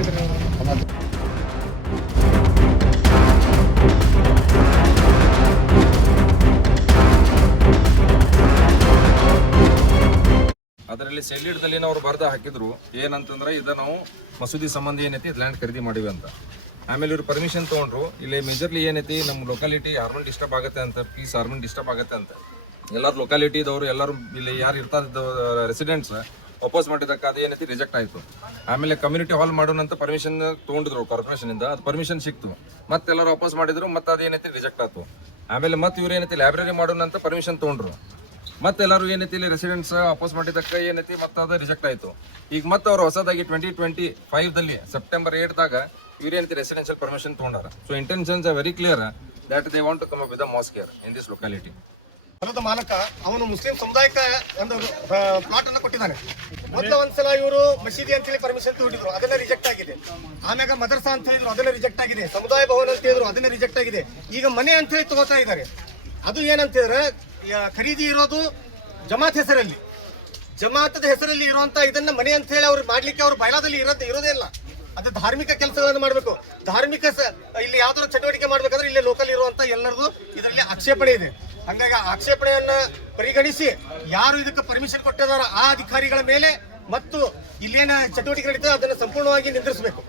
ಕೊಟ್ಟಿದ್ರು ಅದರಲ್ಲಿ ಸೆಲ್ಯೂಡ್ದಲ್ಲಿ ಅವ್ರು ಬರ್ದ ಹಾಕಿದ್ರು ಏನಂತಂದ್ರೆ ಇದು ನಾವು ಮಸೂದಿ ಸಂಬಂಧ ಏನೈತಿ ಲ್ಯಾಂಡ್ ಖರೀದಿ ಮಾಡಿವಿ ಅಂತ. ಆಮೇಲೆ ಇವ್ರು ಪರ್ಮಿಷನ್ ತೊಗೊಂಡ್ರು. ಇಲ್ಲಿ ಮೇಜರ್ಲಿ ಏನೈತಿ ನಮ್ಮ ಲೊಕಾಲಿಟಿ ಹಾರ್ಮೋನ್ ಡಿಸ್ಟರ್ಬ್ ಆಗುತ್ತೆ ಅಂತ, ಪೀಸ್ ಹಾರ್ಮೋನ್ ಡಿಸ್ಟರ್ಬ್ ಆಗುತ್ತೆ ಅಂತ ಎಲ್ಲರೂ ಲೊಕಾಲಿಟಿದವರು ಎಲ್ಲರೂ ಇಲ್ಲಿ ಯಾರು ಇರ್ತಾರ ರೆಸಿಡೆಂಟ್ಸ್ ವಾಪಸ್ ಮಾಡಿದಕ್ಕೆ ಅದು ಏನೈತಿ ರಿಜೆಕ್ಟ್ ಆಯಿತು. ಆಮೇಲೆ ಕಮ್ಯುನಿಟಿ ಹಾಲ್ ಮಾಡೋಣಂತ ಪರ್ಮಿಷನ್ ತೊಗೊಂಡಿದ್ರು ಕಾರ್ಪೊರೇಷನಿಂದ, ಅದು ಪರ್ಮಿಷನ್ ಸಿಕ್ತು. ಮತ್ತೆಲ್ಲರೂ ವಾಪಸ್ ಮಾಡಿದ್ರು, ಮತ್ತೆ ಅದು ಏನೈತಿ ರಿಜೆಕ್ಟ್ ಆಯ್ತು. ಆಮೇಲೆ ಮತ್ತೆ ಇವ್ರು ಏನೈತಿ ಲೈಬ್ರರಿ ಮಾಡೋಣಂತ ಪರ್ಮಿಷನ್ ತೊಗೊಂಡ್ರು. ಮತ್ತೆಲ್ಲರೂ ಏನೈತಿ ಇಲ್ಲಿ ರೆಸಿಡೆಂಟ್ಸ್ ವಾಪಸ್ ಮಾಡಿದಕ್ಕೆ ಏನೈತಿ ಮತ್ತೆ ಅದು ರಿಜೆಕ್ಟ್ ಆಯಿತು. ಈಗ ಮತ್ತೆ ಅವರು ಹೊಸದಾಗಿ 2025 ಸೆಪ್ಟೆಂಬರ್ 8ದಾಗ ಇವ್ರು ಏನೈತಿ ರೆಸಿಡೆನ್ಷಿಯಲ್ ಪರ್ಮಿಷನ್ ತೊಗೊಂಡಾರ. So intentions are very clear that they want to come up with a mosque here in this locality. ಹೊಲದ ಮಾಲಕ ಅವನು ಮುಸ್ಲಿಂ ಸಮುದಾಯಕ್ಕೆ ಒಂದು ಪ್ಲಾಟ್ ಅನ್ನು ಕೊಟ್ಟಿದ್ದಾನೆ. ಮೊದಲ ಒಂದ್ಸಲ ಇವರು ಮಸೀದಿ ಅಂತ ಹೇಳಿ ಪರ್ಮಿಷನ್ ತಗೊಂಡಿದ್ರು, ಅದನ್ನ ರಿಜೆಕ್ಟ್ ಆಗಿದೆ. ಆಮ್ಯಾಗ ಮದರ್ಸಾ ಅಂತ ಹೇಳಿದ್ರು, ಅದನ್ನ ರಿಜೆಕ್ಟ್ ಆಗಿದೆ. ಸಮುದಾಯ ಭವನ ಅಂತ ಹೇಳಿದ್ರು, ಅದನ್ನ ರಿಜೆಕ್ಟ್ ಆಗಿದೆ. ಈಗ ಮನೆ ಅಂತ ಹೇಳಿ ತಗೋತಾ ಇದ್ದಾರೆ. ಅದು ಏನಂತಿದ್ರೆ ಖರೀದಿ ಇರೋದು ಜಮಾತ್ ಹೆಸರಲ್ಲಿ, ಜಮಾತದ ಹೆಸರಲ್ಲಿ ಇರುವಂತ ಇದನ್ನ ಮನೆ ಅಂತ ಹೇಳಿ ಅವ್ರು ಮಾಡ್ಲಿಕ್ಕೆ ಅವ್ರ ಬಯಲಾದಲ್ಲಿ ಇರೋದೇ ಇಲ್ಲ. ಅದು ಧಾರ್ಮಿಕ ಕೆಲಸಗಳನ್ನು ಮಾಡಬೇಕು. ಧಾರ್ಮಿಕ ಇಲ್ಲಿ ಯಾವ್ದಾದ್ರು ಚಟುವಟಿಕೆ ಮಾಡ್ಬೇಕಾದ್ರೆ ಇಲ್ಲಿ ಲೋಕಲ್ ಇರುವಂತ ಎಲ್ಲರದು ಇದರಲ್ಲಿ ಆಕ್ಷೇಪಣೆ ಇದೆ. ಹಂಗಾಗಿ ಆಕ್ಷೇಪಣೆಯನ್ನ ಪರಿಗಣಿಸಿ ಯಾರು ಇದಕ್ಕೆ ಪರ್ಮಿಷನ್ ಕೊಟ್ಟಿದಾರೋ ಆ ಅಧಿಕಾರಿಗಳ ಮೇಲೆ ಮತ್ತು ಇಲ್ಲೇನ ಚಟುವಟಿಕೆ ನಡೀತದೆ ಅದನ್ನು ಸಂಪೂರ್ಣವಾಗಿ ನಿಂದಿರಿಸಬೇಕು.